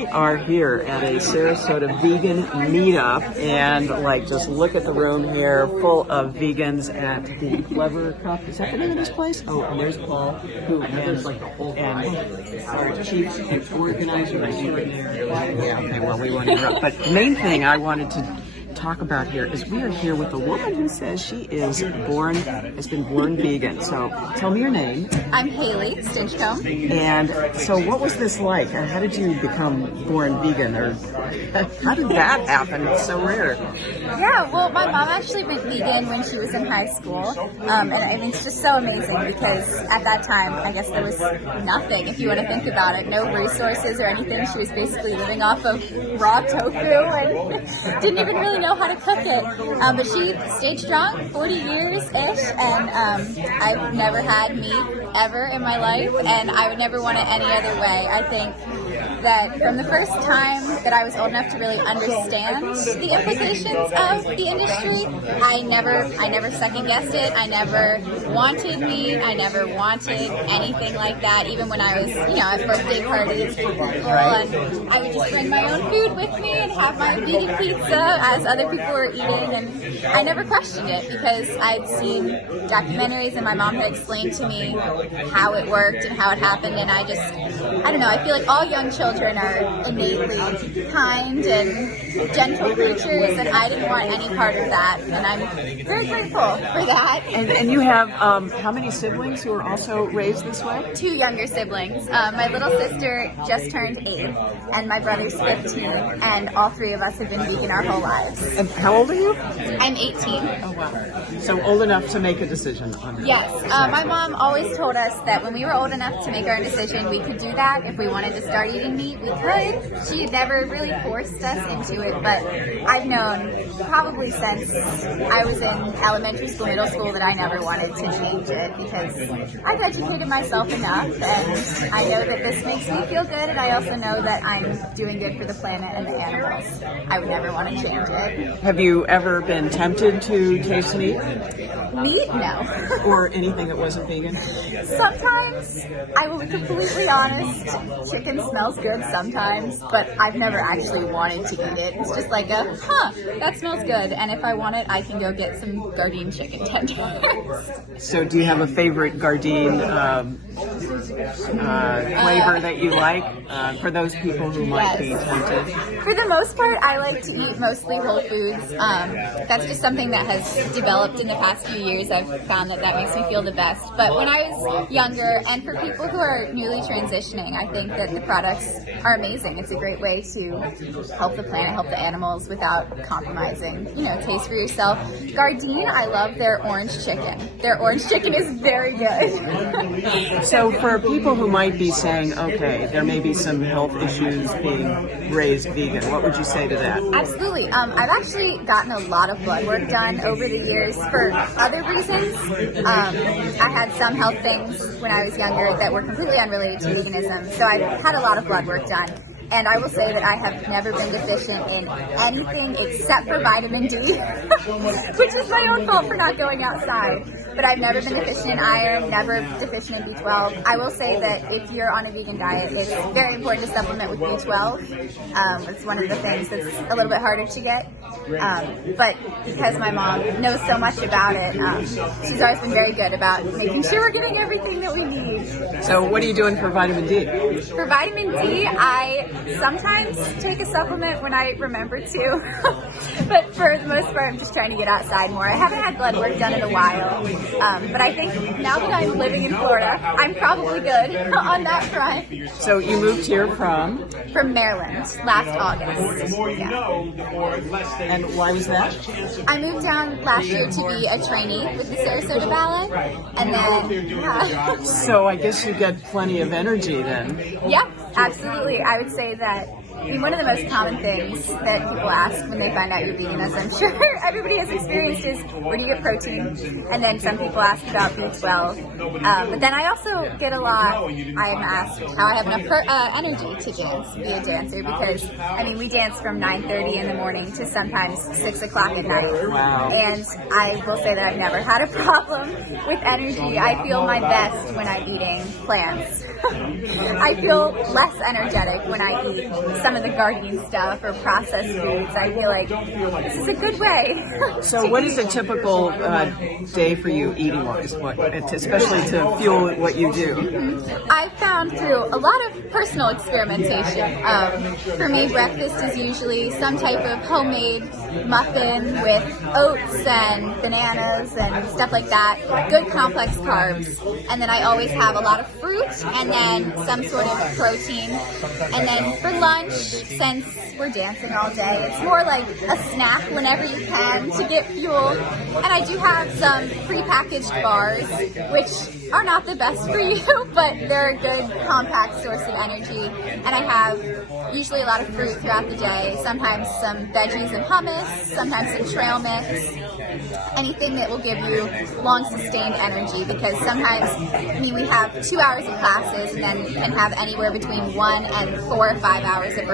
We are here at a Sarasota vegan meetup, and like, just look at the room here, full of vegans at the Clever Cup. Is that the name of this place? Oh, and there's Paul, who is like our chief organizer. Yeah, okay, well, we won't interrupt. But the main thing I wanted to talk about here is we are here with a woman who says she has been born vegan. So tell me your name. I'm Haley Stinchcomb. And so what was this like? How did you become born vegan? Or how did that happen? It's so rare. Yeah, well, my mom actually went vegan when she was in high school. And I mean, it's just so amazing because at that time, I guess there was nothing, if you want to think about it, no resources or anything. She was basically living off of raw tofu and didn't even really know how to cook it. But she stayed strong, 40 years-ish, and I've never had meat ever in my life, and I would never want it any other way. I think that from the first time that I was old enough to really understand the implications of the industry, I never second guessed it. I never wanted meat. I never wanted anything like that. Even when I was, at birthday parties for people, and I would just bring my own food with me and have my vegan pizza as other people were eating, and I never questioned it because I'd seen documentaries and my mom had explained to me how it worked and how it happened, and I don't know, I feel like all young children are innately kind and gentle creatures, and I didn't want any part of that, and I'm very grateful for that. And you have how many siblings who are also raised this way? 2 younger siblings. My little sister just turned 8, and my brother's 15, and all 3 of us have been vegan our whole lives. And how old are you? I'm 18. Oh, wow. So old enough to make a decision on it. Yes. My mom always told us that when we were old enough to make our own decision, we could do that. If we wanted to start eating meat, we could. She never really forced us into it, but I've known probably since I was in elementary school, middle school, that I never wanted to change it because I've educated myself enough, and I know that this makes me feel good, and I also know that I'm doing good for the planet and the animals. I would never want to change it. Have you ever been tempted to taste meat? Meat? No. Or anything that wasn't vegan? Sometimes, I will be completely honest, chicken smells good sometimes, but I've never actually wanted to eat it. It's just like that smells good, and if I want it, I can go get some Gardein chicken tenders. So do you have a favorite Gardein flavor that you like for those people who might be tempted? For the most part, I like to eat mostly whole foods. That's just something that has developed in the past few years. I've found that makes me feel the best. But when I was younger, and for people who are newly transitioning, I think that the products are amazing. It's a great way to help the planet, help the animals without compromising, taste for yourself. Gardein, I love their orange chicken. Their orange chicken is very good. So for people who might be saying, okay, there may be some health issues being raised vegan, what would you say to that? Absolutely. I've actually gotten a lot of blood work done over the years for other reasons. I had some health things when I was younger that were completely unrelated to veganism, so I've had a lot of blood work done. And I will say that I have never been deficient in anything except for vitamin D, which is my own fault for not going outside. But I've never been deficient in iron, never deficient in B12. I will say that if you're on a vegan diet, it's very important to supplement with B12. It's one of the things that's a little bit harder to get. But because my mom knows so much about it, she's always been very good about making sure we're getting everything that we need. So what are you doing for vitamin D? For vitamin D, I sometimes take a supplement when I remember to, but for the most part, I'm just trying to get outside more. I haven't had blood work done in a while, but I think now that I'm living in Florida, I'm probably good on that front. So you moved here from Maryland last August. Yeah. And why was that? I moved down last year to be a trainee with the Sarasota Ballet, and then So I guess you get plenty of energy then. Yeah, absolutely. I would say that one of the most common things that people ask when they find out you're vegan, as I'm sure everybody has experienced, is where do you get protein? And then some people ask about B12. But then I also get a lot, I'm asked how I have enough energy to dance, be a dancer, because, we dance from 9:30 in the morning to sometimes 6 o'clock at night. Wow. And I will say that I've never had a problem with energy. I feel my best when I'm eating plants. I feel less less energetic when I eat some of the Gardein stuff or processed foods. I feel like this is a good way. So, what is a typical day for you, eating-wise? Especially to fuel what you do. I've found through a lot of personal experimentation. For me, breakfast is usually some type of homemade muffin with oats and bananas and stuff like that. Good complex carbs. And then I always have a lot of fruit and then some sort of protein. And then for lunch, since we're dancing all day, it's more like a snack whenever you can to get fuel. And I do have some prepackaged bars, which are not the best for you, but they're a good compact source of energy. And I have usually a lot of fruit throughout the day, sometimes some veggies and hummus, sometimes some trail mix, anything that will give you long sustained energy, because sometimes, we have 2 hours of classes and then can have anywhere between 1 and 4 or 5 hours of